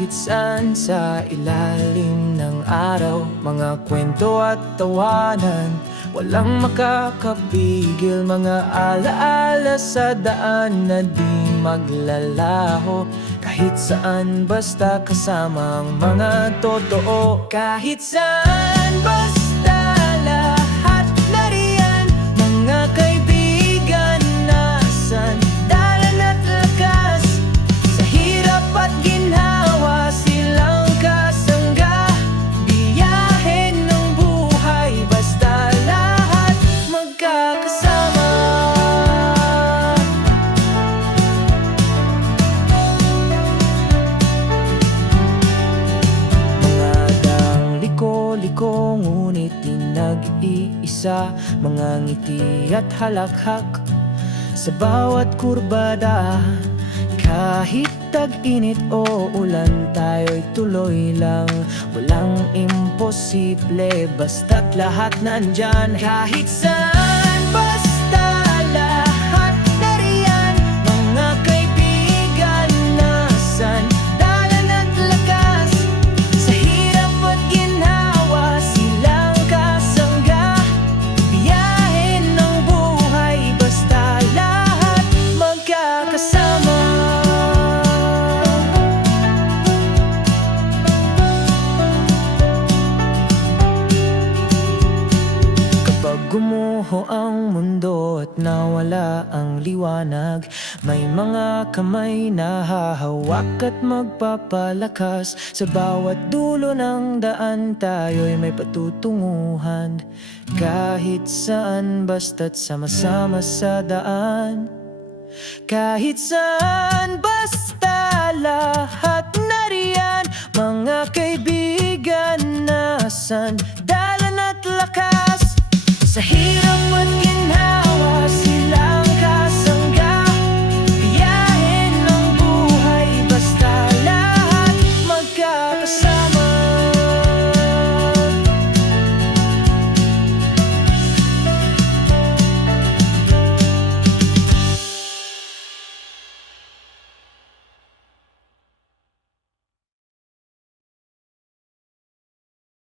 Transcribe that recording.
kahit saan sa ilalim ng araw. Mga kwento at tawanan, walang makakapigil. Mga alaala sa daan na di maglalaho. Kahit saan basta kasama ang mga totoo. Kahit saan basta lahat nariyan. Mga kaibigan nasan dalan at lakas. Sa hirap at ginhawa silang kasangga. Biyahe ng buhay basta lahat magkakasama. Liko, ngunit di nag-iisa. Mga ngiti at halakhak sa bawat kurbada. Kahit tag-init o ulan, tayo'y tuloy lang. Walang imposible, basta't lahat nandyan. Kahit saan, basta lahat nariyan. Mga kaibigan nasan dalan at lakas. Sa hirap at ginhawa silang kasangga. Biyahe ng buhay basta lahat magkakasama. Kapag gumuho ang mundo at nawala ang liwanag, may mga kamay na hahawak at magpapalakas. Sa bawat dulo ng daan tayo'y may patutunguhan. Kahit saan basta't sama-sama sa daan. Kahit saan basta lahat nariyan. Mga kaibigan nasan dalan at lakas. Sa hirap